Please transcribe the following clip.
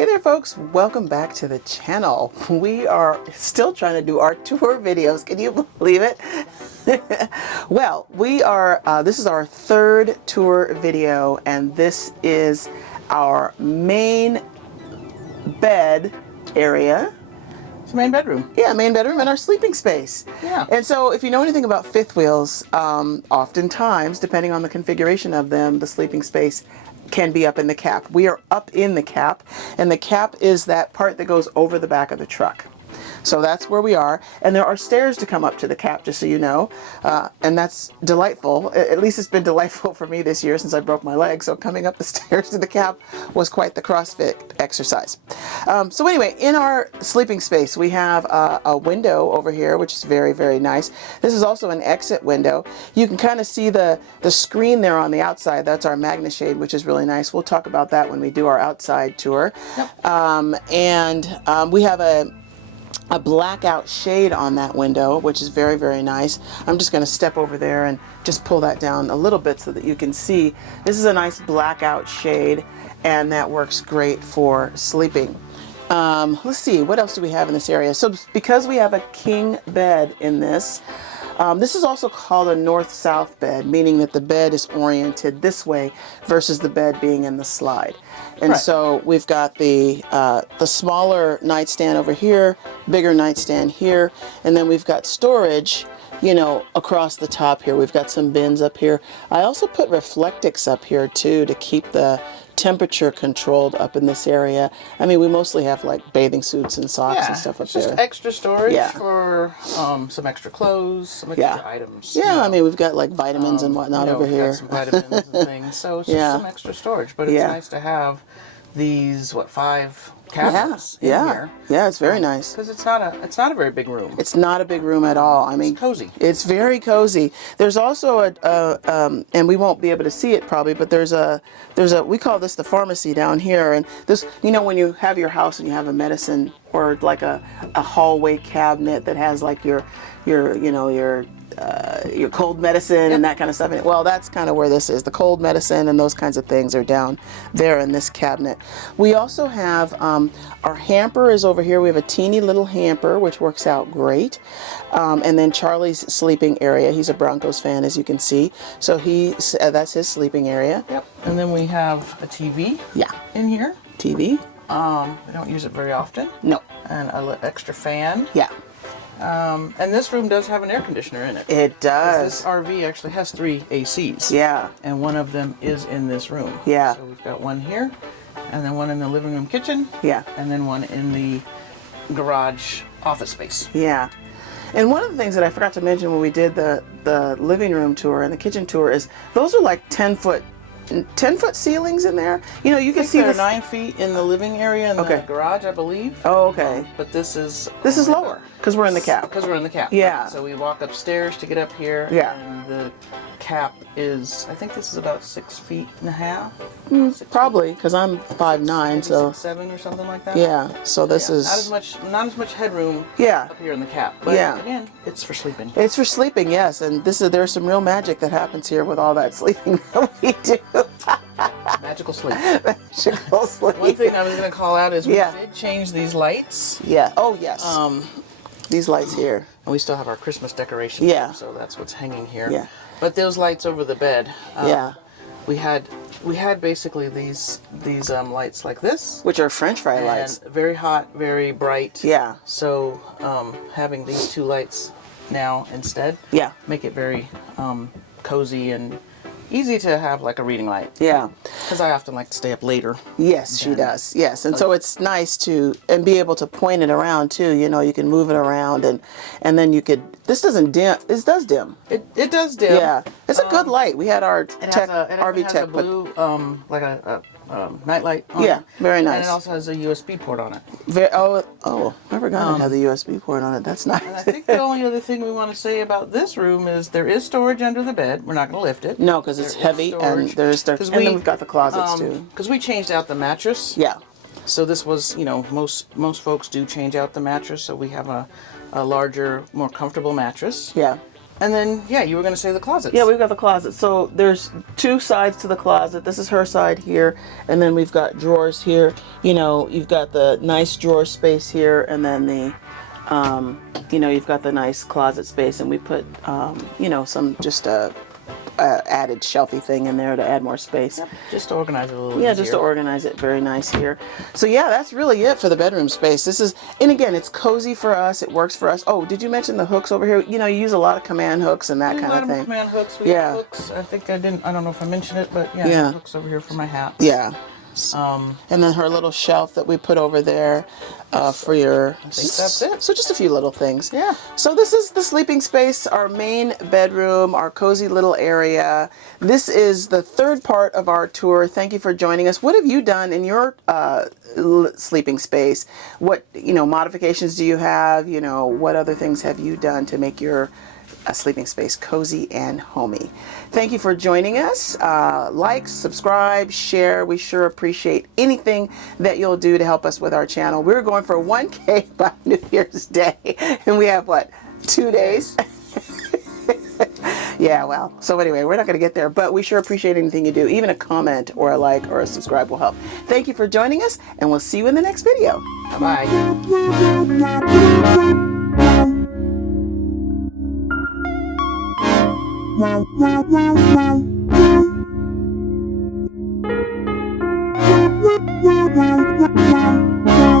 Hey there folks, welcome back to the channel. We are still trying to do our tour videos. Can you believe it? Well, this is our third tour video, and this is our main bed area. It's a main bedroom. Yeah, main bedroom and our sleeping space. Yeah. And so if you know anything about fifth wheels, oftentimes, depending on the configuration of them, the sleeping space can be up in the cab. We are up in the cab, and the cab is that part that goes over the back of the truck. So that's where we are, and there are stairs to come up to the cab, just so you know, and that's delightful. At least it's been delightful for me this year since I broke my leg, so coming up the stairs to the cab was quite the CrossFit exercise. So anyway, in our sleeping space, we have a window over here, which is very, very nice. This is also an exit window. You can kind of see the screen there on the outside. That's our MagnaShade, which is really nice. We'll talk about that when we do our outside tour. Yep. We have a blackout shade on that window, which is very, very nice. I'm just going to step over there and just pull that down a little bit so that you can see. This is a nice blackout shade, and that works great for sleeping. Let's see, what else do we have in this area? So because we have a king bed in this, this is also called a north-south bed, meaning that the bed is oriented this way versus the bed being in the slide. And so we've got the smaller nightstand over here, bigger nightstand here, and then we've got storage, you know, across the top here. We've got some bins up here. I also put Reflectix up here too to keep the temperature controlled up in this area. I mean, we mostly have like bathing suits and socks and stuff up there. Just extra storage for some extra clothes, some extra items. Yeah, I mean, we've got like vitamins and whatnot over here. Got some vitamins and things. So it's just some extra storage, but it's nice to have these 5 cabinets in here. Yeah, it's very nice. Because it's not a very big room. It's not a big room at all. I mean, it's cozy. It's very cozy. There's also and we won't be able to see it probably, but there's a we call this the pharmacy down here, and this, you know, when you have your house and you have a medicine or like a hallway cabinet that has like your cold medicine and that kind of stuff in it. Well, that's kind of where this is. The cold medicine and those kinds of things are down there in this cabinet. We also have our hamper is over here. We have a teeny little hamper, which works out great. And then Charlie's sleeping area. He's a Broncos fan, as you can see. So that's his sleeping area. Yep. And then we have a TV. Yeah. In here. TV. We don't use it very often. No. And an extra fan. Yeah. And this room does have an air conditioner in it. It does. This RV actually has 3 ACs. Yeah. And one of them is in this room. Yeah. So we've got one here, and then one in the living room kitchen. Yeah. And then one in the garage office space. Yeah. And one of the things that I forgot to mention when we did the living room tour and the kitchen tour is those are like 10-foot ceilings in there. You know, you can see they're 9 feet in the living area in the garage, I believe. Oh, okay. But this is lower because we're in the cab. Because we're in the cab. Yeah. Right? So we walk upstairs to get up here. Yeah. And the cap is, I think this is about 6.5 feet. Probably because I'm 5'9", so 6'7" or something like that. Yeah. So this is not as much headroom. Yeah. Up here in the cap. But again, it's for sleeping. It's for sleeping, yes. And there's some real magic that happens here with all that sleeping that we do. Magical sleep. Magical sleep. One thing I was going to call out is we did change these lights. Yeah. Oh yes. These lights here. And we still have our Christmas decorations. Yeah. So that's what's hanging here. Yeah. But those lights over the bed. We had basically these lights like this, which are French fry lights. Very hot, very bright. Yeah. So having these 2 lights now instead. Yeah. Make it very cozy and easy to have like a reading light. Yeah. Because I often like to stay up later. Yes, she does. Yes. And so it's nice to be able to point it around too. You know, you can move it around and then you could, this doesn't dim. It does dim. It does dim. Yeah. It's a good light. We had our RV Tech. A blue, like a nightlight on it. Very nice. And it also has a USB port on it. I forgot it had the USB port on it. That's nice. And I think the only other thing we want to say about this room is there is storage under the bed. We're not going to lift it. No, because it's heavy, and then we've got the closets too. Because we changed out the mattress. Yeah. So this was, you know, most folks do change out the mattress, so we have a larger, more comfortable mattress. Yeah. And then, yeah, you were going to say the closets. Yeah, we've got the closet. So there's two sides to the closet. This is her side here, and then we've got drawers here. You know, you've got the nice drawer space here, and then the, you know, you've got the nice closet space, and we put, you know, some just added shelfy thing in there to add more space. Yep, just to organize it a little Yeah, easier. just to organize it. Very nice here. So yeah, that's really it for the bedroom space. This is, and again, it's cozy for us. It works for us. Oh, did you mention the hooks over here? You know, you use a lot of command hooks and that kind of thing. Command hooks. We have hooks. I think I don't know if I mentioned it, but yeah. Hooks over here for my hats. Yeah. And then her little shelf that we put over there for your... I think that's it. So just a few little things. Yeah. So this is the sleeping space, our main bedroom, our cozy little area. This is the third part of our tour. Thank you for joining us. What have you done in your sleeping space? What, you know, modifications do you have? You know, what other things have you done to make your sleeping space cozy and homey? Thank you for joining us. Like, subscribe, share. We sure appreciate anything that you'll do to help us with our channel. We're going for 1K by New Year's Day, and we have what, 2 days? Yeah, well, so anyway, we're not going to get there, but we sure appreciate anything you do. Even a comment or a like or a subscribe will help. Thank you for joining us, and we'll see you in the next video. Bye-bye. Wow, wow, wow, wow. Wow, wow, wow, wow, wow.